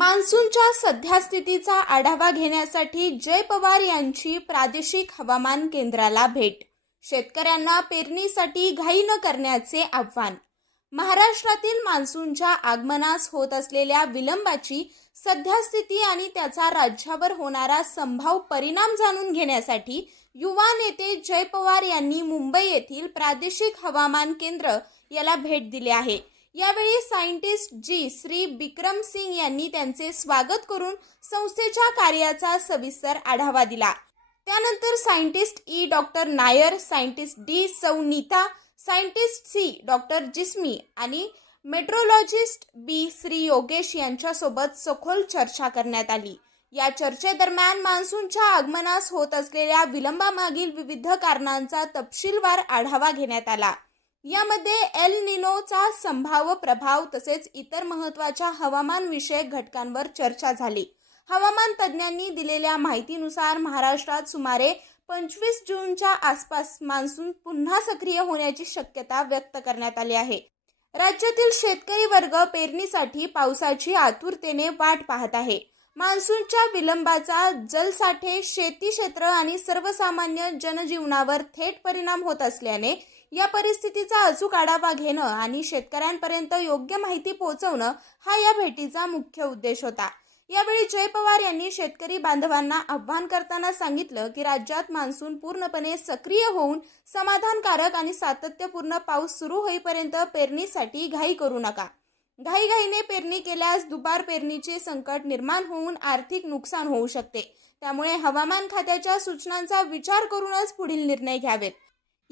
मान्सूनच्या सद्यस्थितीचा आढावा घेण्यासाठी जय पवार यांची प्रादेशिक हवामान केंद्राला भेट. शेतकऱ्यांना पेरणीसाठी घाई न करण्याचे आव्हान. महाराष्ट्रातील मान्सूनच्या आगमनास होत असलेल्या विलंबाची सद्यस्थिती आणि त्याचा राज्यावर होणारा संभाव्य परिणाम जाणून घेण्यासाठी युवा नेते जय पवार यांनी मुंबई येथील प्रादेशिक हवामान केंद्र याला भेट दिली आहे. यावेळी सायंटिस्ट जी श्री बिक्रम सिंग यांनी त्यांचे स्वागत करून संस्थेच्या कार्याचा सविस्तर आढावा दिला. त्यानंतर scientist E doctor Nair, scientist D सौ नीता, सायंटिस्ट सी डॉक्टर जिस्मी आणि मेट्रोलॉजिस्ट बी श्री योगेश यांच्यासोबत सखोल चर्चा करण्यात आली. या चर्चेदरम्यान मान्सूनच्या आगमनास होत असलेल्या विलंबामागील विविध कारणांचा तपशीलवार आढावा घेण्यात आला. यामध्ये एल निनोचा संभाव्य प्रभाव तसेच इतर महत्त्वाच्या हवामान विषयक घटकांवर चर्चा झाली. हवामान तज्ज्ञांनी दिलेल्या माहितीनुसार महाराष्ट्रात सुमारे 25 जूनच्या आसपास मान्सून पुन्हा सक्रिय होण्याची शक्यता व्यक्त करण्यात आली आहे. राज्यातील शेतकरी वर्ग पेरणीसाठी पावसाची आतुरतेने वाट पाहत आहे. मान्सूनच्या विलंबाचा जलसाठे, शेती क्षेत्र आणि सर्वसामान्य जनजीवनावर थेट परिणाम होत असल्याने या परिस्थितीचा अचूक आढावा घेणं आणि शेतकऱ्यांपर्यंत योग्य माहिती पोहोचवणं हा या भेटीचा मुख्य उद्देश होता. यावेळी जय पवार यांनी शेतकरी बांधवांना आव्हान करताना सांगितलं की राज्यात मान्सून पूर्णपणे सक्रिय होऊन समाधानकारक आणि सातत्यपूर्ण पाऊस सुरू होईपर्यंत पेरणीसाठी घाई करू नका. घाईघाईने पेरणी केल्यास दुबार पेरणीचे संकट निर्माण होऊन आर्थिक नुकसान होऊ शकते. त्यामुळे हवामान खात्याच्या सूचनांचा विचार करूनच पुढील निर्णय घ्यावेत.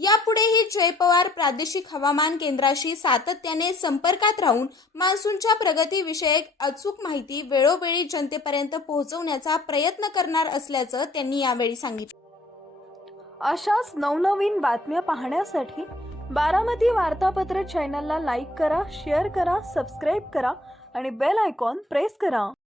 यापुढेही जय पवार प्रादेशिक हवामान केंद्राशी सातत्याने संपर्कात राहून मान्सूनच्या प्रगतीविषयक अचूक माहिती वेळोवेळी जनतेपर्यंत पोहोचवण्याचा प्रयत्न करणार असल्याचं त्यांनी यावेळी सांगितलं. अशाच नवनवीन बातम्या पाहण्यासाठी बारामती वार्तापत्र चॅनलला लाईक करा, शेअर करा, सबस्क्राईब करा आणि बेल आयकॉन प्रेस करा.